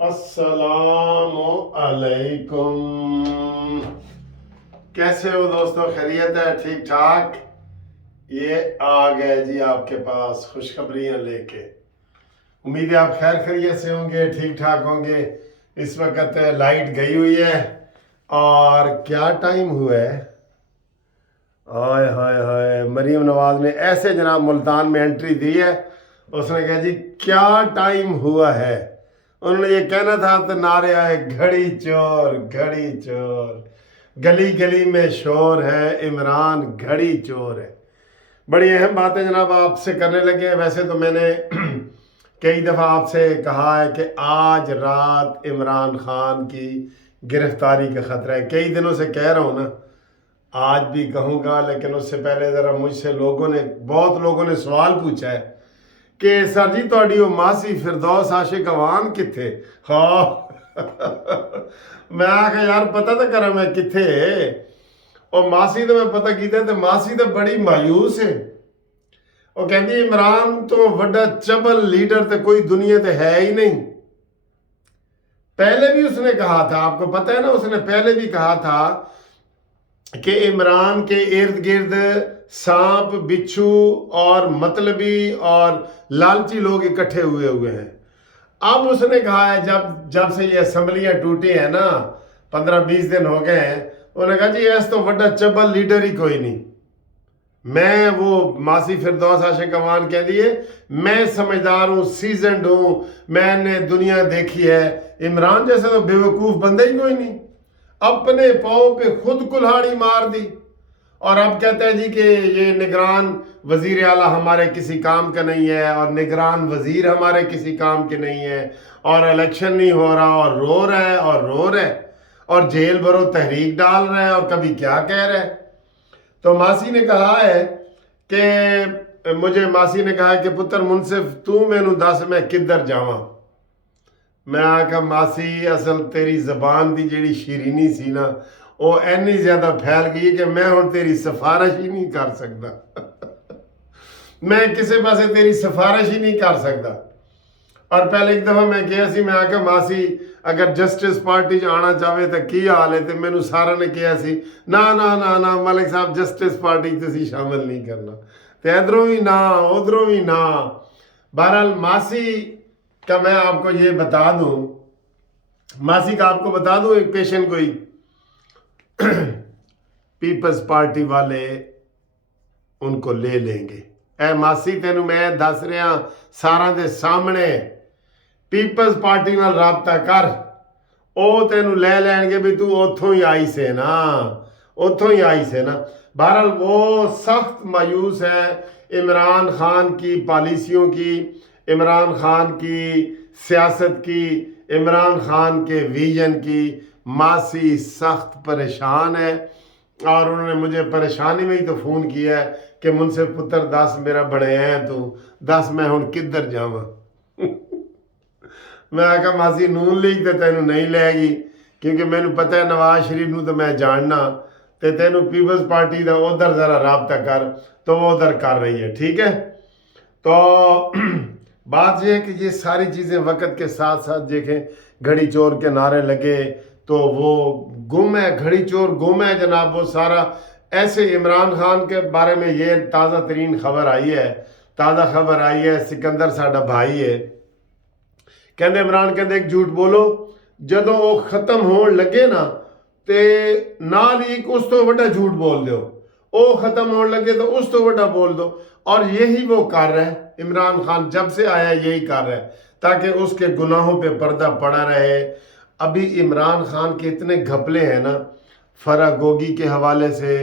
अस्सलाम अलैकुम। कैसे हो दोस्तों? खैरियत है? ठीक ठाक। ये आ गए जी आपके पास खुशखबरियां लेके। उम्मीद है आप खैर खैरियत से होंगे, ठीक ठाक होंगे। इस वक्त लाइट गई हुई है और क्या टाइम हुआ है। हाय हाय हाय, मरीम नवाज ने ऐसे जनाब मुल्तान में एंट्री दी है। उसने कहा जी क्या टाइम हुआ है। उन्होंने ये कहना था तो नारे आए घड़ी चोर घड़ी चोर, गली गली में शोर है, इमरान घड़ी चोर है। बड़ी अहम बातें जनाब आपसे करने लगे हैं। वैसे तो मैंने कई दफ़ा आपसे कहा है कि आज रात इमरान खान की गिरफ्तारी का ख़तरा है। कई दिनों से कह रहा हूँ ना, आज भी कहूँगा, लेकिन उससे पहले ज़रा मुझसे बहुत लोगों ने सवाल पूछा है कि सर जी ਤੁਹਾਡੀ ਉਹ ਮਾਸੀ ਫਿਰਦੌਸ ਆਸ਼ਿਕ ਅਵਾਨ ਕਿੱਥੇ। ਹਾਂ ਮੈਂ ਆਖਿਆ ਯਾਰ ਪਤਾ ਤਾਂ ਕਰਾਂ ਮੈਂ ਕਿੱਥੇ। ਉਹ ਮਾਸੀ ਤਾਂ ਮੈਂ ਪਤਾ ਕੀਤਾ ਤੇ ਮਾਸੀ ਤਾਂ ਬੜੀ ਮਾਯੂਸ ਹੈ। ਉਹ ਕਹਿੰਦੀ ਇਮਰਾਨ ਤੋਂ ਵੱਡਾ ਚਬਲ लीडर तो कोई दुनिया ਤੇ है ही नहीं। पहले भी उसने कहा था, आपको पता है ना, उसने पहले भी कहा था कि इमरान के इर्द गिर्द सांप बिच्छू और मतलबी और लालची लोग इकट्ठे हुए हैं। अब उसने कहा है जब से ये असम्बलियां टूटी हैं ना, 15-20 दिन हो गए हैं, उन्होंने कहा जी ऐसा तो बड़ा चबल लीडर ही कोई नहीं। मैं वो मासी फिरदौस आशिक अवान कह दिए, मैं समझदार हूँ, सीजनड हूँ, मैंने दुनिया देखी है। इमरान जैसे तो बेवकूफ़ बंदा ही कोई नहीं। अपने पाँव पे खुद कुल्हाड़ी मार दी और अब कहते हैं जी कि ये निगरान वजीर आला हमारे किसी काम का नहीं है और निगरान वजीर हमारे किसी काम के नहीं है और इलेक्शन नहीं हो रहा और रो रहा है और जेल भरो तहरीक डाल रहा है और कभी क्या कह रहा है। तो मासी ने कहा है कि मासी ने कहा कि पुत्र मुनसिफ तू मैनू दस मैं किधर जावां। मैं आखा मासी असल तेरी जबान की जी शीरीनी सी ना, वो इन्नी ज्यादा फैल गई कि मैं हुण तेरी सिफारिश ही नहीं कर सकता मैं किसी पासे तेरी सिफारिश ही नहीं कर सकता। और पहले एक दफ़ा मैं गया सी, मैं आखा मासी अगर जस्टिस पार्टी आना चाहे तो की हाल है। तो मैनू सारा ने कहा सी ना ना ना ना मलिक साहब जस्टिस पार्टी तुसीं शामिल नहीं करना, तो इधरों भी ना उधरों भी ना। बहरहाल मासी का मैं आपको ये बता दूं, मासी का आपको बता दूं एक पेशेंट कोई पीपल्स पार्टी वाले उनको ले लेंगे। ए मासी तेनू मैं दस रहा सारा दे सामने, पीपल्स पार्टी नाल राबता कर, ਉਹ तेनू ले लैणगे भी तू उथों ही आई से ना, उथों ही आई से ना। बहरहाल वो सख्त मायूस है इमरान खान की पॉलिसियों की, इमरान खान की सियासत की, इमरान खान के विजन की। मासी सख्त परेशान है और उन्होंने मुझे परेशानी में ही तो फ़ोन किया है कि मुझसे पुत्र दस मेरा बड़े हैं तू दस मैं हुण किधर जावां मैं आखा मासी नून लीग तो तेनू नहीं लैगी क्योंकि मैनू पता है नवाज शरीफ नू तो मैं जानना, तो तेनू पीपल्स पार्टी का उधर ज़रा राबता कर, तो वो उधर कर रही है। ठीक है, तो बात यह है कि ये सारी चीज़ें वक्त के साथ साथ देखें, घड़ी चोर के नारे लगे तो वो गुम है, घड़ी चोर गुम है जनाब। वो सारा ऐसे इमरान खान के बारे में ये ताज़ा तरीन खबर आई है, सिकंदर साडा भाई है, कहते इमरान कहते एक झूठ बोलो, जदों वो ख़त्म होने लगे ना ते नाल ही उस तो वड्डा झूठ बोल दो, वो ख़त्म होने लगे तो उस तो वड्डा बोल दो। और यही वो कर रहा है, इमरान खान जब से आया यही कर रहा है ताकि उसके गुनाहों पे पर्दा पड़ा रहे। अभी इमरान खान के इतने घपले हैं ना, फरागोगी के हवाले से,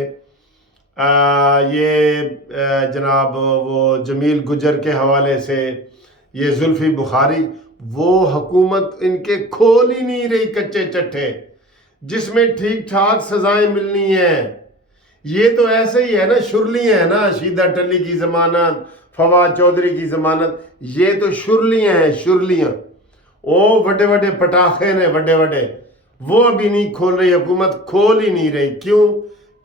जनाब वो जमील गुजर के हवाले से, ये जुल्फी बुखारी, वो हुकूमत इनके खोल ही नहीं रही कच्चे चट्टे जिसमें ठीक ठाक सजाएं मिलनी है। ये तो ऐसे ही है ना, शुरलियाँ है ना, शीदा टली की ज़मानत, फवाद चौधरी की ज़मानत, ये तो शुरलियाँ हैं, शुरलियाँ। ओ बड़े बड़े पटाखे ने बड़े वो अभी नहीं खोल रही, हुकूमत खोल ही नहीं रही। क्यों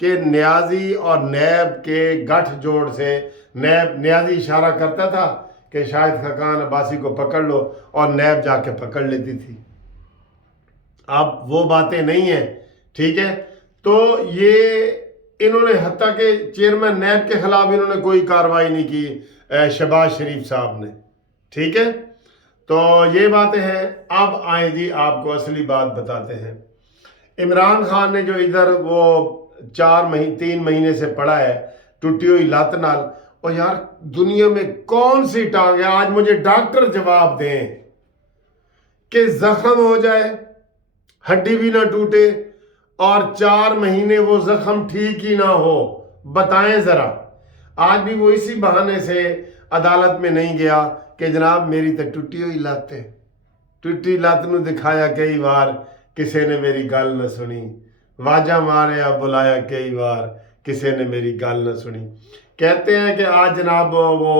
कि न्याजी और नैब के गठजोड़ से न्याजी इशारा करता था कि शाहिद खाकान अब्बासी को पकड़ लो और नैब जाके पकड़ लेती थी। اب وہ باتیں نہیں ہیں، ٹھیک ہے؟ تو یہ انہوں نے حتیٰ کہ چیئرمین نیب کے خلاف انہوں نے کوئی کارروائی نہیں کی شہباز شریف صاحب نے، ٹھیک ہے؟ تو یہ باتیں ہیں۔ اب آئیں جی آپ کو اصلی بات بتاتے ہیں۔ عمران خان نے جو ادھر وہ 3 مہینے سے پڑا ہے ٹوٹی ہوئی لات نال، اور یار دنیا میں کون سی ٹانگ ہے، آج مجھے ڈاکٹر جواب دیں کہ زخم ہو جائے، ہڈی بھی نہ ٹوٹے، اور 4 مہینے وہ زخم ٹھیک ہی نہ ہو، بتائیں ذرا۔ آج بھی وہ اسی بہانے سے عدالت میں نہیں گیا کہ جناب میری تو ٹوٹی ہوئی لات ہے، ٹوٹی لات نو دکھایا کئی بار، کسی نے میری گل نہ سنی، واجہ ماریا بلایا کئی بار، کسی نے میری گل نہ سنی۔ کہتے ہیں کہ آج جناب وہ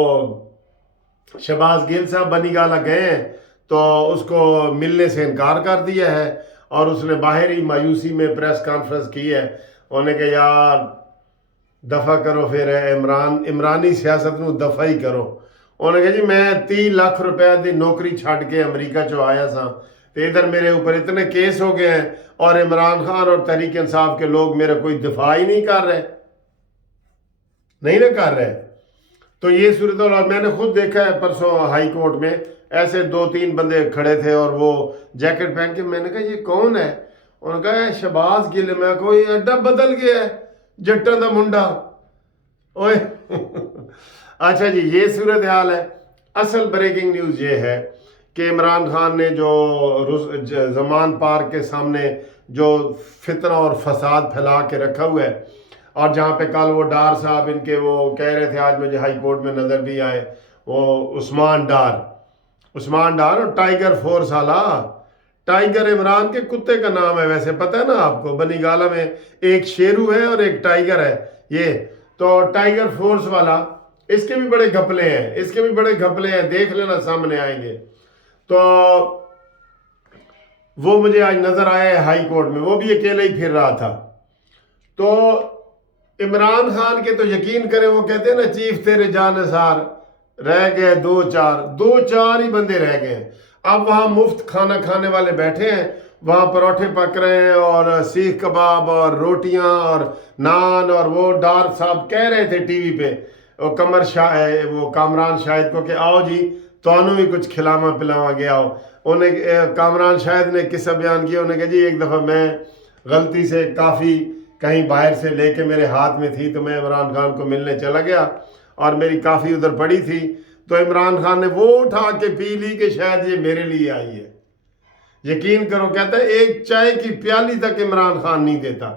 شہباز گل صاحب بنی گالہ گئے ہیں تو اس کو ملنے سے انکار کر دیا ہے، اور اس نے باہر ہی مایوسی میں پریس کانفرنس کی ہے، انہوں نے کہ یار دفع کرو، پھر عمرانی سیاست نو دفع ہی کرو۔ انہوں نے کہا جی میں 30 لاکھ روپے دی نوکری چھاڑ کے امریکہ چو آیا سا، تو ادھر میرے اوپر اتنے کیس ہو گئے ہیں، اور عمران خان اور تحریک انصاف کے لوگ میرا کوئی دفاع ہی نہیں کر رہے، نہیں نہ کر رہے۔ تو یہ صورتحال، اور میں نے خود دیکھا ہے پرسوں ہائی کورٹ میں ایسے 2-3 بندے کھڑے تھے اور وہ جیکٹ پہن کے، میں نے کہا یہ کون ہے؟ انہوں نے کہا شہباز گل۔ میں کہا یہ اڈا بدل گیا ہے جٹاں دا منڈا، اوئے اچھا جی یہ صورتحال ہے۔ اصل بریکنگ نیوز یہ ہے کہ عمران خان نے جو زمان پارک کے سامنے جو فتنہ اور فساد پھیلا کے رکھا ہوا ہے، اور جہاں پہ کل وہ ڈار صاحب ان کے وہ کہہ رہے تھے، آج مجھے ہائی کورٹ میں نظر بھی آئے، وہ عثمان ڈار اور ٹائیگر فورس والا۔ ٹائیگر عمران کے کتے کا نام ہے، ویسے پتہ ہے نا آپ کو، بنی گالہ میں ایک شیرو ہے اور ایک ٹائیگر ہے۔ یہ تو ٹائیگر فورس والا، اس کے بھی بڑے گھپلے ہیں، دیکھ لینا سامنے آئیں گے۔ تو وہ مجھے آج نظر آیا ہے ہائی کورٹ میں، وہ بھی اکیلے ہی پھر رہا تھا۔ تو عمران خان کے تو یقین کریں، وہ کہتے ہیں نا چیف تیرے جانثار، رہ گئے 2-4 ہی بندے رہ گئے ہیں۔ اب وہاں مفت کھانا کھانے والے بیٹھے ہیں، وہاں پروٹھے پک رہے ہیں اور سیخ کباب اور روٹیاں اور نان، اور وہ ڈار صاحب کہہ رہے تھے ٹی وی پہ وہ کامران شاہد کو کہ آؤ جی تو بھی کچھ کھلاوا پلاوا گیا ہو۔ کامران شاہد نے قصہ بیان کیا، انہوں نے کہا جی ایک دفعہ میں غلطی سے کافی کہیں باہر سے لے کے میرے ہاتھ میں تھی، تو میں عمران خان کو ملنے چلا گیا اور میری کافی ادھر پڑی تھی، تو عمران خان نے وہ اٹھا کے پی لی کہ شاید یہ میرے لیے آئی ہے۔ یقین کرو، کہتا ہے ایک چائے کی پیالی تک عمران خان نہیں دیتا۔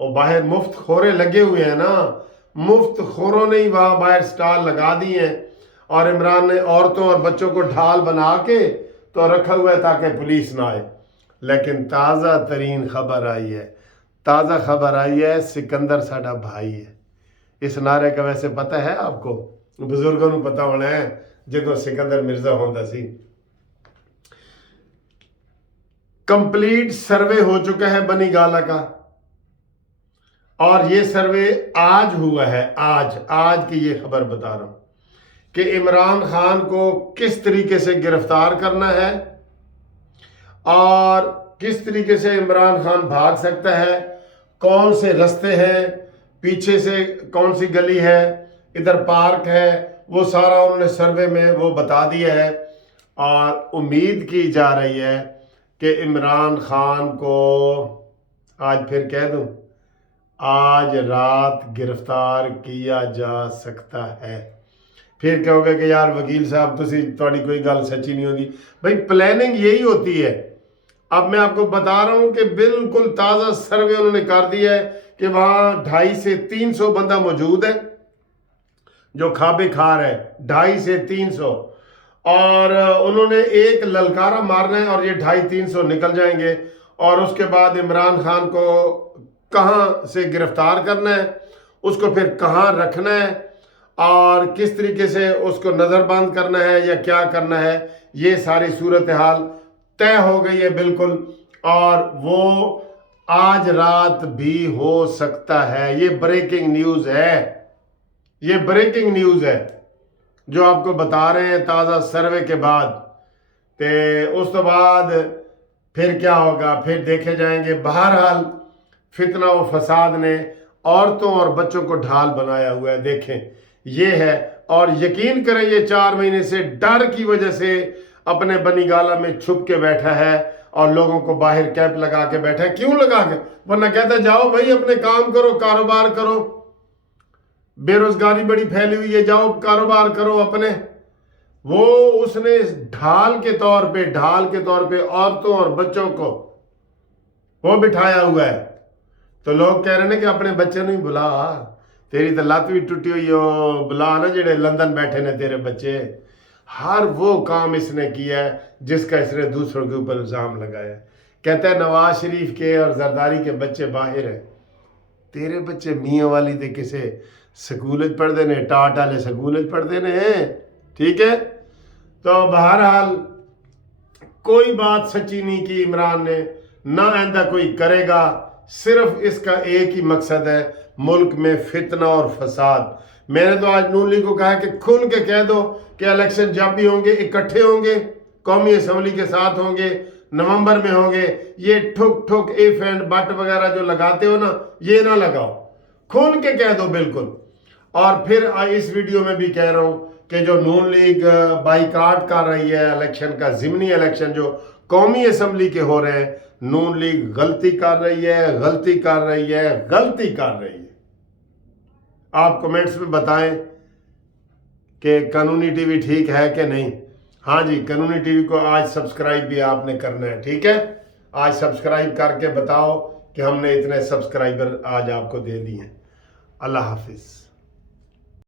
اور باہر مفت خورے لگے ہوئے ہیں نا، مفت خوروں نے ہی وہاں باہر سٹال لگا دی ہیں، اور عمران نے عورتوں اور بچوں کو ڈھال بنا کے تو رکھا ہوا ہے تاکہ پولیس نہ آئے۔ لیکن تازہ ترین خبر آئی ہے، سکندر ساڈا بھائی ہے۔ اس نعرے کا ویسے پتہ ہے آپ کو، بزرگوں کو پتہ ہونا ہے، جدو سکندر مرزا ہوندا سی۔ کمپلیٹ سروے ہو چکا ہے بنی گالہ کا، اور یہ سروے آج ہوا ہے، آج کی یہ خبر بتا رہا ہوں کہ عمران خان کو کس طریقے سے گرفتار کرنا ہے، اور کس طریقے سے عمران خان بھاگ سکتا ہے، کون سے رستے ہیں، پیچھے سے کون سی گلی ہے، ادھر پارک ہے، وہ سارا انہوں نے سروے میں وہ بتا دیا ہے۔ اور امید کی جا رہی ہے کہ عمران خان کو آج پھر کہہ دوں، آج رات گرفتار کیا جا سکتا ہے۔ پھر کہو گے کہ یار وکیل صاحب تھوڑی کوئی گل سچی نہیں ہوتی، بھائی پلاننگ یہی ہوتی ہے۔ اب میں آپ کو بتا رہا ہوں کہ بالکل تازہ سروے انہوں نے کر دیا ہے کہ وہاں 250 سے 300 بندہ موجود ہے جو کھابے کھا رہے ہیں، 250 سے 300، اور انہوں نے ایک للکارہ مارنا ہے اور یہ 250-300 نکل جائیں گے، اور اس کے بعد عمران خان کو کہاں سے گرفتار کرنا ہے، اس کو پھر کہاں رکھنا ہے، اور کس طریقے سے اس کو نظر بند کرنا ہے یا کیا کرنا ہے، یہ ساری صورتحال طے ہو گئی ہے بالکل۔ اور وہ آج رات بھی ہو سکتا ہے، یہ بریکنگ نیوز ہے، جو آپ کو بتا رہے ہیں تازہ سروے کے بعد۔ تے اس تو بعد फिर क्या होगा, फिर देखे जाएंगे। बहरहाल फितना व फसाद ने औरतों और बच्चों को ढाल बनाया हुआ है, देखें ये है। और यकीन करें ये 4 महीने से डर की वजह से अपने बनीगाला में छुप के बैठा है और लोगों को बाहर कैंप लगा के बैठा है। क्यों लगा के? वरना कहता जाओ भाई अपने काम करो, कारोबार करो, बेरोजगारी बड़ी फैली हुई है, जाओ कारोबार करो अपने। वो उसने ढाल के तौर पे औरतों और बच्चों को वो बिठाया हुआ है। तो लोग कह रहे हैं कि अपने बच्चे नहीं बुला, तेरी तो लत भी टूटी हुई हो, बुला ना जेड़े लंदन बैठे ने तेरे बच्चे। हर वो काम इसने किया है जिसका इसने दूसरों के ऊपर इल्जाम लगाया है। कहता है नवाज शरीफ के और जरदारी के बच्चे बाहर हैं, तेरे बच्चे मियाँ वाली दे किसे स्कूल पढ़ते ने, टाट वाले स्कूल पढ़ते ने, ठीक है। तो बहरहाल कोई बात सच्ची नहीं की इमरान ने, ना आइंदा कोई करेगा। सिर्फ इसका एक ही मकसद है, मुल्क में फितना और फसाद। मैंने तो आज नून लीग को कहा कि खुल के कह दो कि इलेक्शन जब भी होंगे इकट्ठे होंगे, कौमी असम्बली के साथ होंगे, नवंबर में होंगे। ये ठुक ठुक इफ एंड बट वगैरह जो लगाते हो ना, ये ना लगाओ, खुल के कह दो बिल्कुल। और फिर इस वीडियो में भी कह रहा हूं कि जो नून लीग बाइकाट कर रही है इलेक्शन का, ज़िमनी इलेक्शन जो कौमी असम्बली के हो रहे हैं, नून लीग गलती कर रही है, गलती कर रही है, गलती कर रही है। आप कमेंट्स में बताएं कि कानूनी टीवी ठीक है कि नहीं। हाँ जी, कानूनी टीवी को आज सब्सक्राइब भी आपने करना है, ठीक है। आज सब्सक्राइब करके बताओ कि हमने इतने सब्सक्राइबर आज आपको दे दिए हैं। अल्लाह हाफिज़।